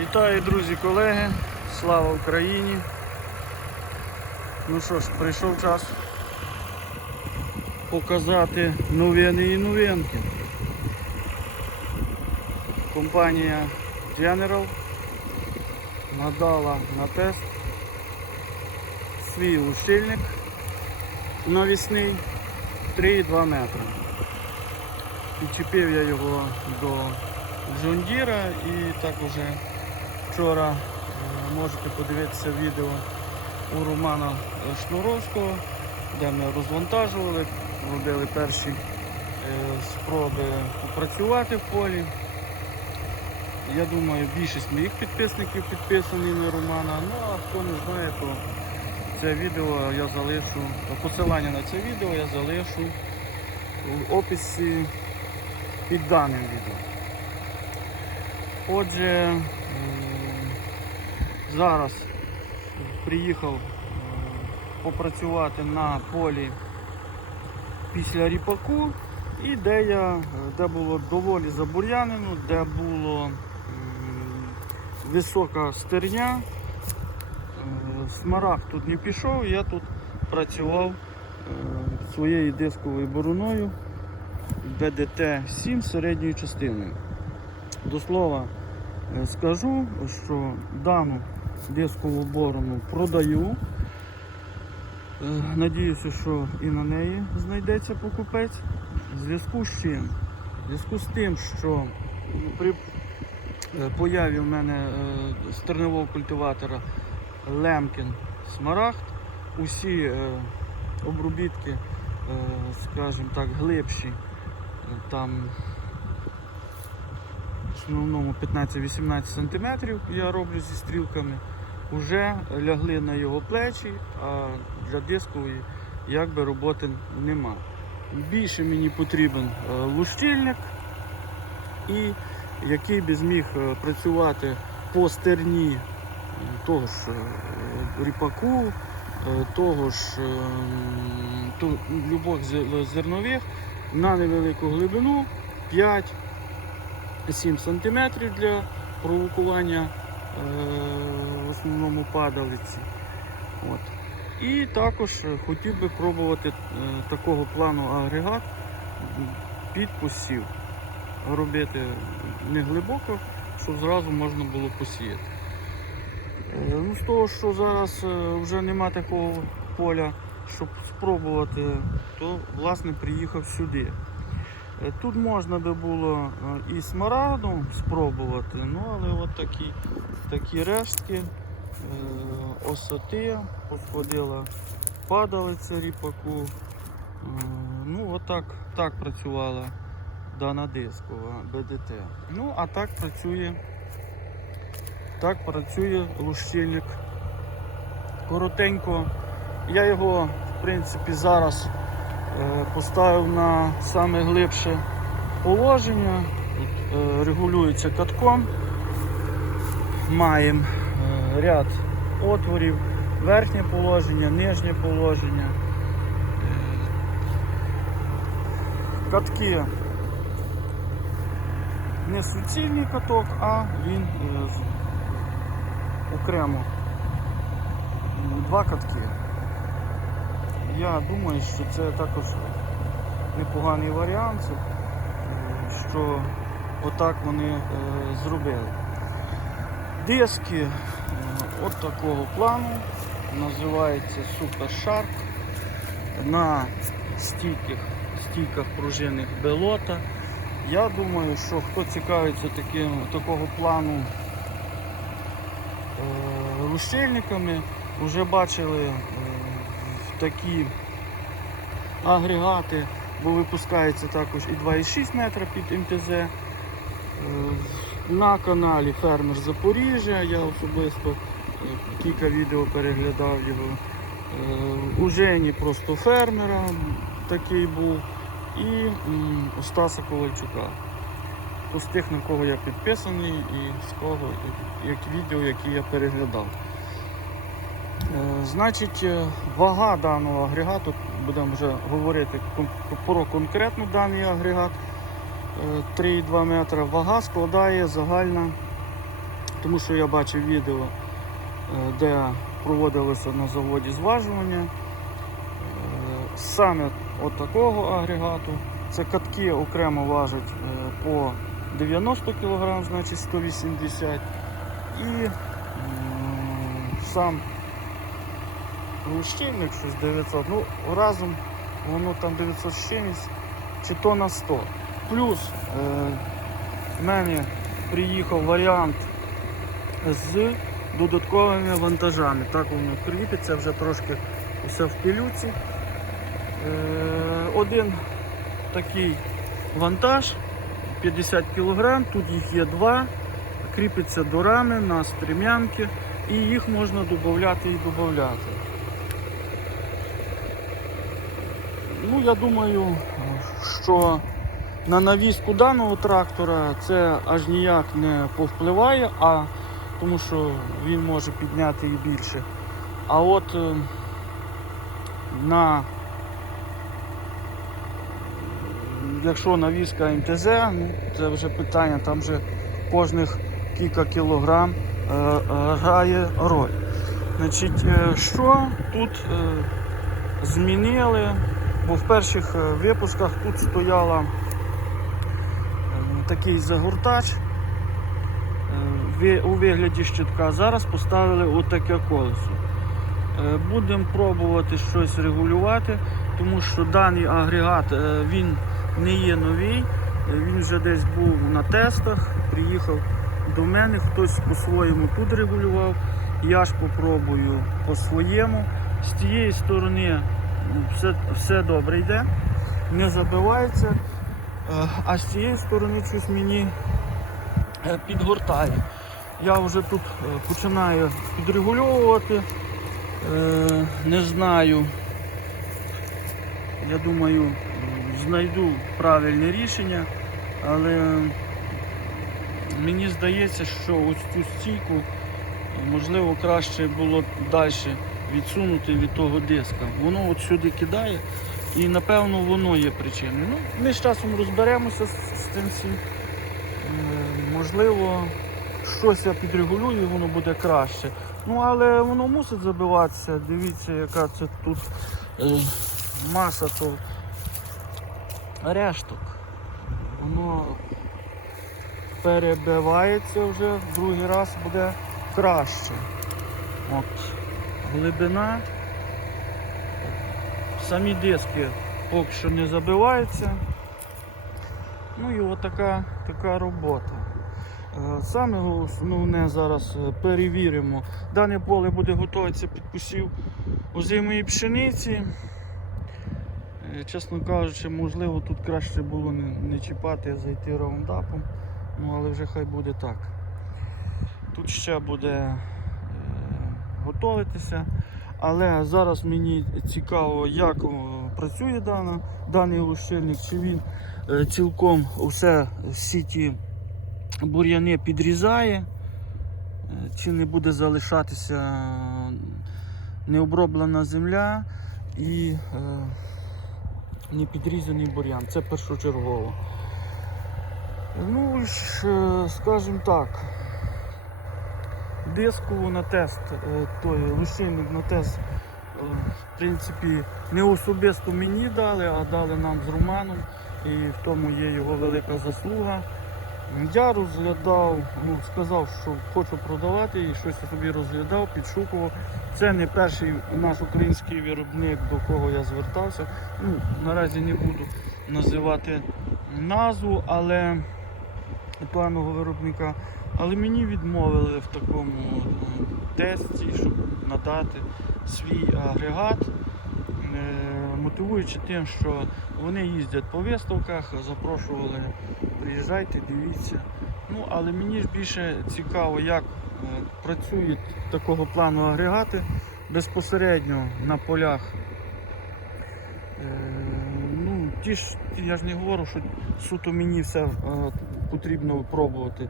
Вітаю, друзі, колеги! Слава Україні! Ну що ж, прийшов час показати новини і новинки. Компанія General надала на тест свій ущільник навісний 3,2 метри. Підчепив я його до Джондіра і так уже вчора е, можете подивитися відео у Романа Шнуровського, де ми розвантажували, робили перші е, спроби попрацювати в полі. Я думаю, більшість моїх підписників підписані на Романа. Ну а хто не знає, то це відео я залишу, посилання на це відео я залишу в описі під даним відео. Отже, зараз приїхав е, попрацювати на полі після ріпаку і де я, е, де було доволі забур'янено, де було висока стерня. Е, Смарагд тут не пішов, я тут працював своєю дисковою бороною БДТ-7 середньою частиною. До слова скажу, що дану дискову борону продаю. Е, Надіюся, що і на неї знайдеться покупець. В зв'язку з чим? Зв'язку з тим, що при е, появі в мене е, стерневого культиватора Лемкін Смарагд, усі обробітки, скажімо так, глибші, там в основному 15-18 см я роблю зі стрілками, вже лягли на його плечі, а для дискової якби роботи нема. Більше мені потрібен е, лущильник, і який би зміг е, працювати по стерні е, того ж ріпаку, того ж любих зер- зернових на невелику глибину 5 7 см для провокування в основному падалиці. От. І також е, хотів би пробувати е, такого плану агрегат під посів. Робити не глибоко, щоб зразу можна було посіяти. Е, Ну, з того, що зараз е, вже нема такого поля, щоб спробувати, то власне приїхав сюди. Е, Тут можна би було е, і смарагдом спробувати, ну але от такі, такі рештки, е, осоти, посходила падалиця ріпаку. Е, Ну, отак так працювала дана дискова БДТ. Ну, а так працює, так працює лущильник. Коротенько. Я його, в принципі, зараз е, поставив на саме глибше положення. Регулюється катком. Маємо е, ряд отворів, верхнє положення, нижнє положення. Е, Катки не суцільний каток, а він е, окремо. Два катки. Я думаю, що це також непоганий варіант, що отак вони зробили. Диски е, от такого плану, називається Super Shark. На стійках, стійках пружинних белота. Я думаю, що хто цікавиться таким, такого плану е, лущильниками, вже бачили е, такі агрегати, бо випускається також і 2,6 метра під МТЗ. Е, На каналі Фермер Запоріжжя я особисто е, кілька відео переглядав його. Е, У Жені просто фермера такий був. І у Стаса Ковальчука. Ось тих, на кого я підписаний і з кого як відео, які я переглядав. Е, Значить, вага даного агрегату, будемо вже говорити про конкретно даний агрегат 3,2 метра. Вага складає загальна тому що я бачив відео, е, де проводилося на заводі зважування. Е, Саме от такого агрегату. Це катки окремо важать е, по 90 кг, значить 180 і сам лущильник щось 900, ну разом воно там 900 з чимось, чи то на 100. Плюс е, в мене приїхав варіант з додатковими вантажами. Так воно кріпиться вже трошки все в пилюці. Е, один такий вантаж 50 кг, тут їх є два, кріпиться до рами на стрім'янки і їх можна додати і додати. Ну, я думаю, що на навіску даного трактора це аж ніяк не повпливає, а тому що він може підняти і більше. А от е, на якщо навіска МТЗ, ну, це вже питання, там вже кожних кілька кілограм е, грає роль. Значить, е, що тут змінили? Бо в перших випусках тут стояла такий загортач е, у вигляді щитка. Зараз поставили отаке колесо. Е, Будемо пробувати щось регулювати, тому що даний агрегат е, він не є новий, він вже десь був на тестах, приїхав до мене, хтось по-своєму тут регулював. Я ж попробую по-своєму. З тієї сторони ну, все, все добре йде, не забивається, а з цієї сторони щось мені е, підгортає. Я вже тут е, починаю підрегульовувати. Е, Не знаю. Я думаю, знайду правильне рішення, але мені здається, що ось цю стійку можливо краще було далі відсунути від того диска. Воно от сюди кидає і напевно воно є причиною. Ну, ми з часом розберемося з, з тим всім. Е, Можливо, щось я підрегулюю і воно буде краще. Ну, але воно мусить забиватися. Дивіться, яка це тут е, маса то решток. Воно перебивається вже, в другий раз буде краще. От, глибина. Самі диски поки що не забиваються. Ну і от така, така робота. Е, Саме основне зараз е, перевіримо. Дане поле буде готуватися під посів озимої пшениці. Е, Чесно кажучи, можливо, тут краще було не, не чіпати, а зайти раундапом. Ну, але вже хай буде так. Тут ще буде е, готуватися. Але зараз мені цікаво, як працює дана, даний лущильник, чи він е, цілком усе всі ті бур'яни підрізає, е, чи не буде залишатися необроблена земля і е, непідрізаний бур'ян. Це першочергово. Ну, е, скажімо так, диску на тест, е, той лущильник на тест, е, в принципі, не особисто мені дали, а дали нам з Романом, і в тому є його велика заслуга. Я розглядав, ну, сказав, що хочу продавати і щось собі розглядав, підшукував. Це не перший наш український виробник, до кого я звертався. Ну, наразі не буду називати назву, але певного виробника. Але мені відмовили в такому е, тесті, щоб надати свій агрегат, е, мотивуючи тим, що вони їздять по виставках, запрошували, приїжджайте, дивіться. Ну, але мені ж більше цікаво, як е, працюють такого плану агрегати безпосередньо на полях. Ну, ті ж, я ж не говорю, що суто мені все потрібно пробувати.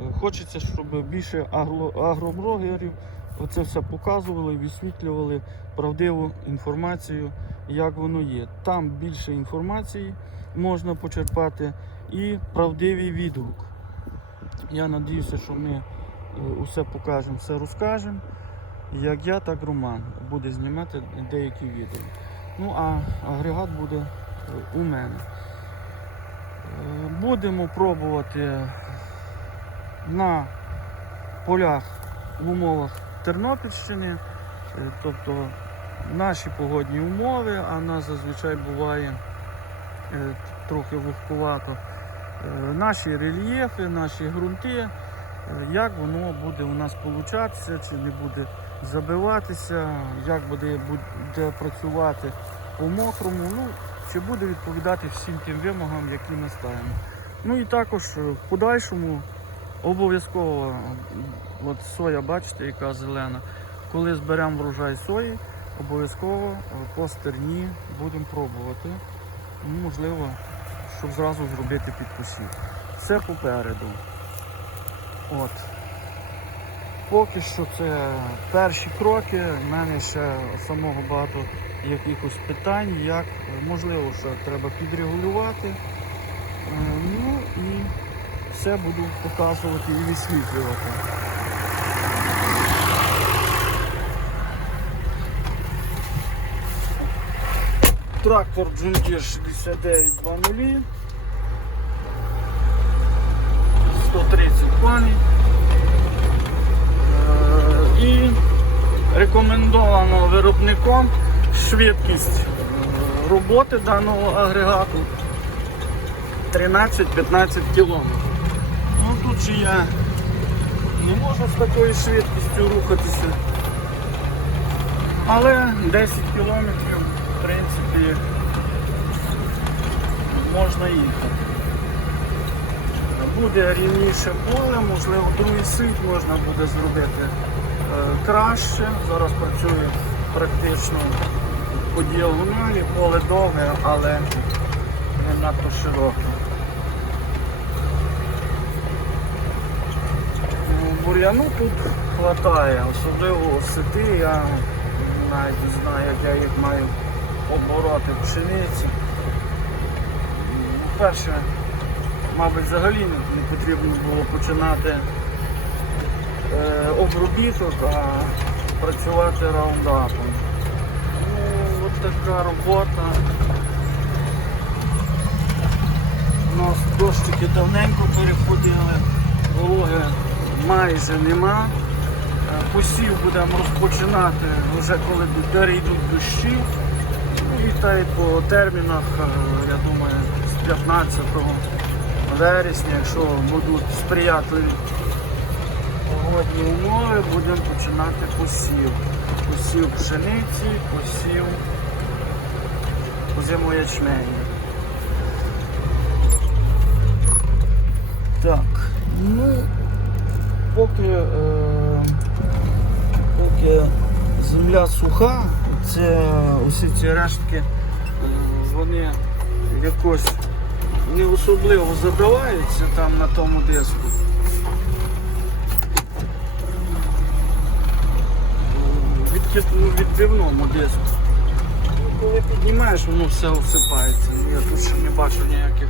Е, Хочеться, щоб більше агро, агроблогерів оце все показували, висвітлювали правдиву інформацію, як воно є. Там більше інформації можна почерпати і правдивий відгук. Я сподіваюся, що ми е, усе покажемо, все розкажемо. Як я, так Роман буде знімати деякі відео. Ну а агрегат буде е, у мене. Будемо пробувати на полях в умовах Тернопільщини, е, тобто наші погодні умови, а нас зазвичай буває е, трохи вогкувато. Е, Наші рельєфи, наші ґрунти, як воно буде у нас получатися, чи не буде забиватися, як буде, буде працювати по мокрому, ну, чи буде відповідати всім тим вимогам, які ми ставимо. Ну і також в подальшому обов'язково, от соя, бачите, яка зелена, коли зберемо врожай сої, обов'язково по стерні будемо пробувати. Ну, можливо, щоб зразу зробити підпосів. Все попереду. От. Поки що це перші кроки. В мене ще самого багато якихось питань, як можливо, що треба підрегулювати. Е, Ну і все буду показувати і висвітлювати. Трактор Deere 6920 130 коней. Е, І рекомендовано виробником швидкість е, роботи даного агрегату 13-15 км. Тут же я не можу з такою швидкістю рухатися. Але 10 кілометрів, в принципі, можна їхати. Буде рівніше поле, можливо, другий сит можна буде зробити е, краще. Зараз працює практично по діагоналі, поле довге, але не надто широке. Ну, Бур'яну тут хватає, особливо осети, я навіть не знаю, як я їх маю обороти пшениці. Перше, мабуть, взагалі не потрібно було починати е, обробіток, а працювати раундапом. Ну, от така робота. У нас дощики давненько переходили, вологи майже нема. Е, Посів будемо розпочинати вже коли перейдуть дощі. Ну і та й по термінах, е, я думаю, з 15 вересня, якщо будуть сприятливі погодні умови, будемо починати посів. Посів пшениці, посів озимоячмені. Так, ну поки, е, поки земля суха, це усі ці рештки, е, вони якось не особливо забиваються там на тому диску. Ну, відбивному диску. Ну, Коли піднімаєш, воно все осипається. Ну, Я тут ще не бачу ніяких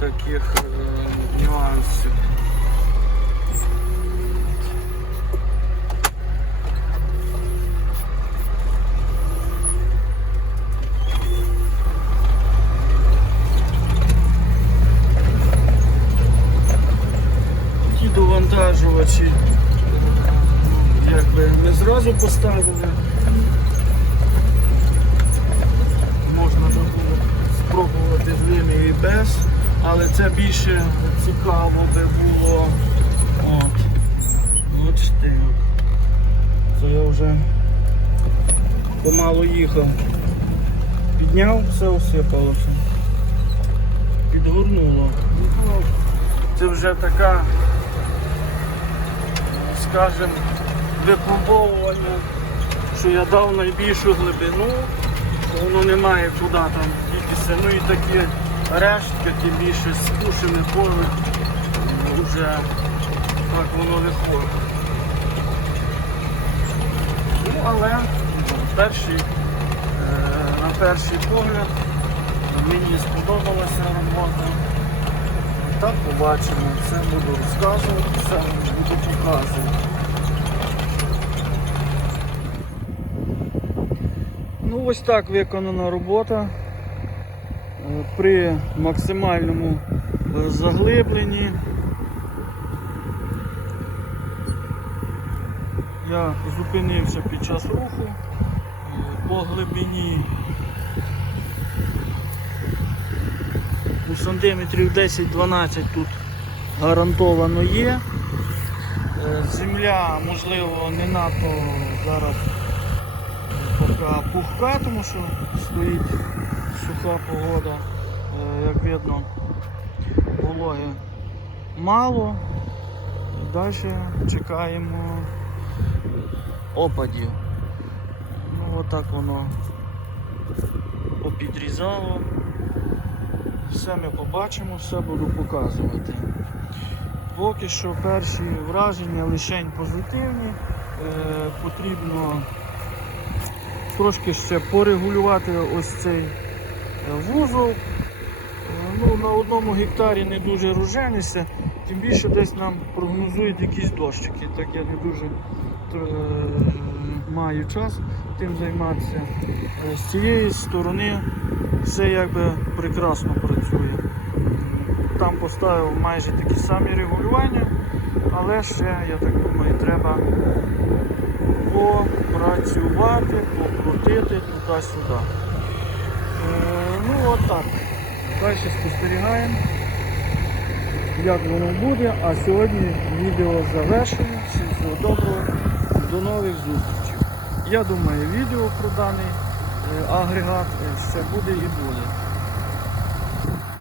таких е, нюансів. Ті довантажувачі е, ну, якби не зразу поставили. Можна би було спробувати з ними і без, але це більше цікаво би було. От. От штик. Це я вже помалу їхав. Підняв, все осипалося. Підгорнуло. Ну, Це вже така, скажімо, випробовування, що я дав найбільшу глибину, що воно не має куди там дітися. Ну і такі рештки, тим більше спушене поле, вже так воно виходить. Ну, але перший, е, на перший погляд мені сподобалася робота. Так побачимо, все буду розказувати, все буду показувати. Ну ось так виконана робота Е, при максимальному е, заглибленні. Я зупинився під час руху е, по глибині у сантиметрів 10-12 тут гарантовано є. Земля, можливо, не надто зараз така пухка, тому що стоїть суха погода, Е, як видно, вологи мало. Далі чекаємо опадів. Ну отак воно попідрізало. Все ми побачимо, все буду показувати. Поки що перші враження лишень позитивні. Е, потрібно трошки ще порегулювати ось цей е, вузол. Е, Ну, на одному гектарі не дуже роженися, тим більше десь нам прогнозують якісь дощики, так я не дуже е, маю час тим займатися. З цієї сторони все якби прекрасно працює. Там поставив майже такі самі регулювання, але ще, я так думаю, треба попрацювати, покрутити туди-сюди. Е, ну от так. Далі спостерігаємо, як воно буде. А сьогодні відео завершено. Всім всього доброго. До нових зустрічей. Я думаю, відео про даний е, агрегат е, ще буде і буде.